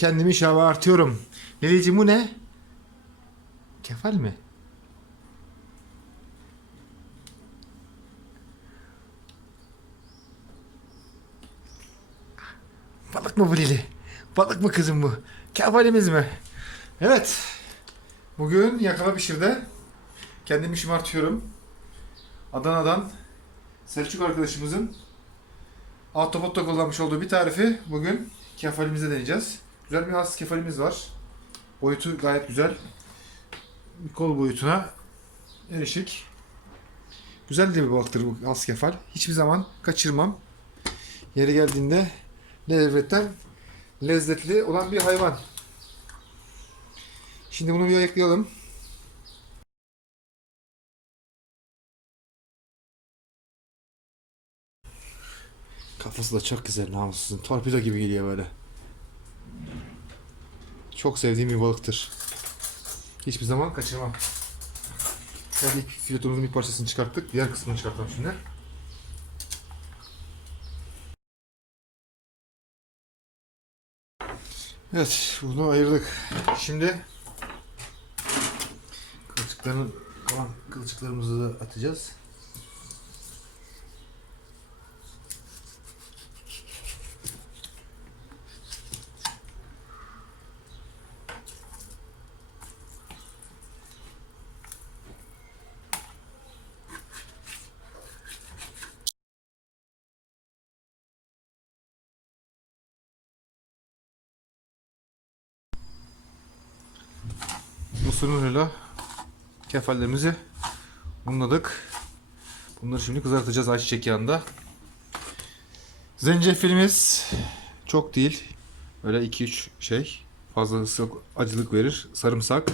kendimi şava artıyorum. Leleciğim bu ne? Kefal mi? Balık mı bu Lili? Balık mı kızım bu? Kefalimiz mi? Evet. Bugün yakala pişirde kendimi şımartıyorum. Adana'dan Selçuk arkadaşımızın Autobot'ta kullanmış olduğu bir tarifi bugün kefalimize deneyeceğiz. Güzel bir has kefalimiz var. Boyutu gayet güzel. Kol boyutuna erişik. Güzel de bir balıktır bu has kefal. Hiçbir zaman kaçırmam. Yeri geldiğinde lezzetten lezzetli olan bir hayvan. Şimdi bunu bir ayıklayalım. Kafası da çok güzel namussuzun. Torpido gibi geliyor böyle. Çok sevdiğim bir balıktır. Hiçbir zaman kaçırmam. Yani ilk filetomuzun bir parçasını çıkarttık. Diğer kısmını çıkartalım şimdi. Evet, bunu ayırdık. Şimdi kılçıklarını kalan kılçıklarımızı atacağız. Unuyla kefallerimizi unladık. Bunları şimdi kızartacağız ayçiçek yağında. Zencefilimiz çok değil. Böyle 2-3 şey. Fazlası yok, acılık verir. Sarımsak.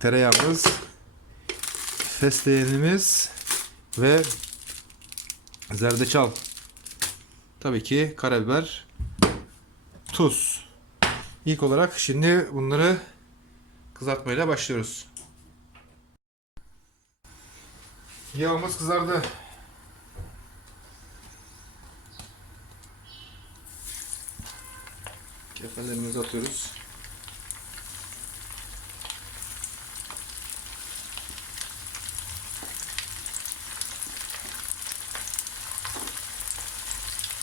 Tereyağımız. Fesleğenimiz. Ve zerdeçal. Tabii ki karabiber. Tuz. İlk olarak şimdi bunları kızartmayla başlıyoruz. Yağımız kızardı. Kefallerimizi atıyoruz.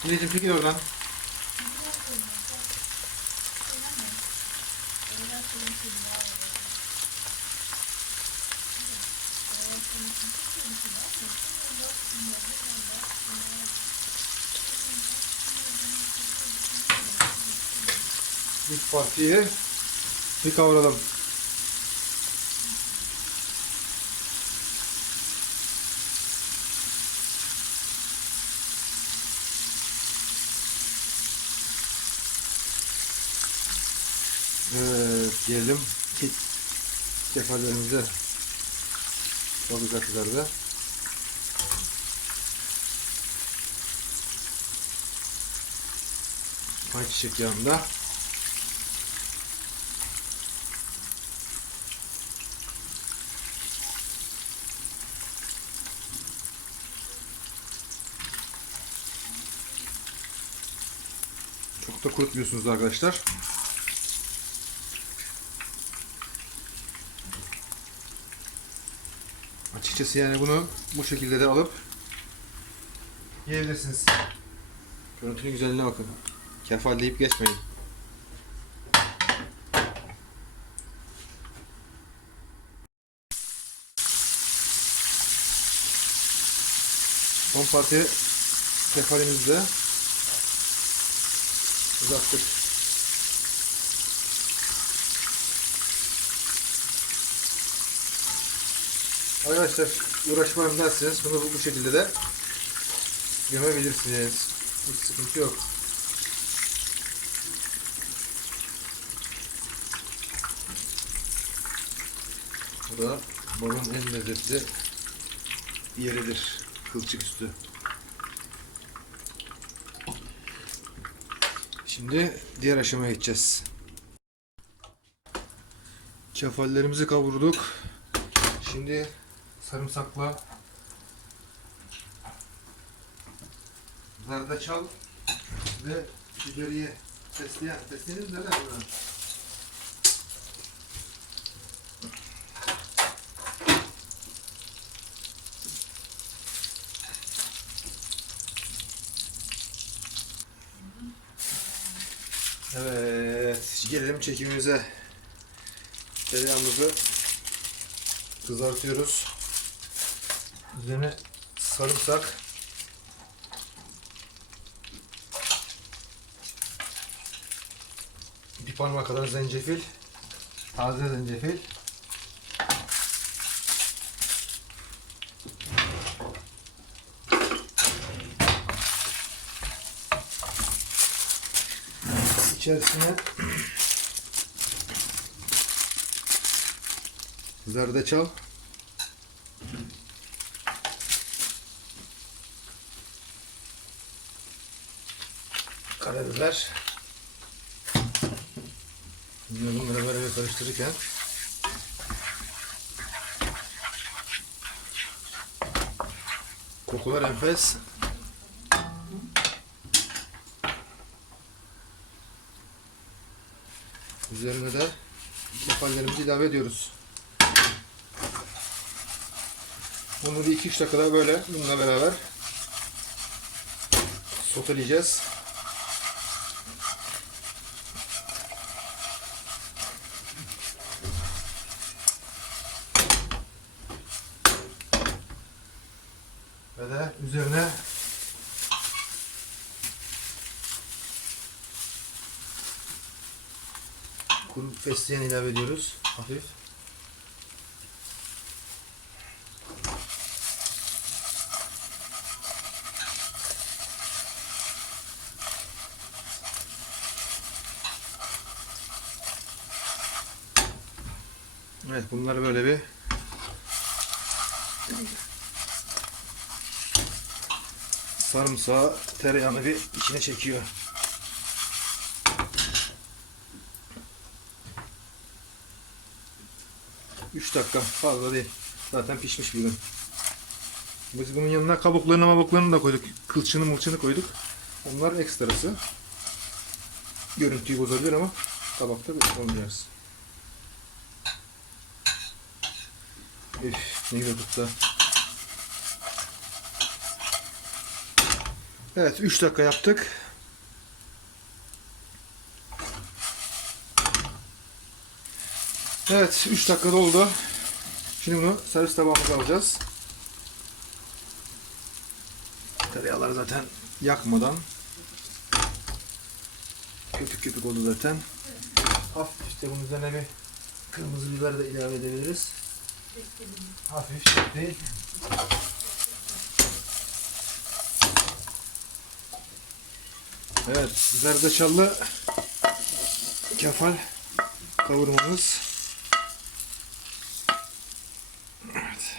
Anneciğim çekil oradan. İlk partiyi bir kavuralım. Evet, diyelim ki kefallerimizi olacak üzerinde. Ayçiçek yağında. Çok da kurutmuyorsunuz arkadaşlar. Açıkçası yani bunu bu şekilde de alıp yiyebilirsiniz. Görüntünün güzelliğine bakın. Kefal deyip geçmeyin. Son parti kefalimizi de uzattık. Arkadaşlar uğraşmam derseniz bunu bu, şekilde de gömebilirsiniz. Hiç sıkıntı yok. Bu da balın en lezzetli yeridir. Kılçık üstü. Şimdi diğer aşamaya geçeceğiz. Kefallerimizi kavurduk. Şimdi sarımsakla zerdeçal ve biberiye. Fesleğeniz neler bunlar? Evet, gelelim çekimimize. Tereyağımızı kızartıyoruz. Üzerine sarımsak. Bir parmak kadar zencefil. Taze zencefil. İçerisine zerdeçal karabiber Bunları böyle bir karıştırırken kokular enfes Üzerine de kefallerimizi ilave ediyoruz. Bunu bir 2-3 dakikada böyle bununla beraber soteleyeceğiz. Ve de üzerine kuru fesleğen ilave ediyoruz. Hafif. Evet bunları böyle bir sarımsağı tereyağını bir içine çekiyor. Üç dakika fazla değil. Zaten pişmiş bir ürün. Biz bunun yanına kabuklarını mabuklarını da koyduk. Kılçını mılçını koyduk. Onlar ekstrası. Görüntüyü bozabilir ama tabakta olmayacağız. Üf, ne güzel tuttu. Evet 3 dakika yaptık. Evet 3 dakika oldu. Şimdi bunu servis tabağımıza alacağız. Tereyağları zaten yakmadan köpük köpük oldu zaten. Hafif işte bunun üzerine bir kırmızı biber de ilave edebiliriz. Hafif değil. Evet, zerdeçallı kefal kavurmamız. Evet.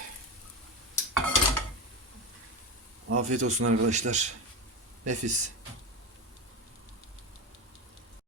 Afiyet olsun arkadaşlar. Nefis.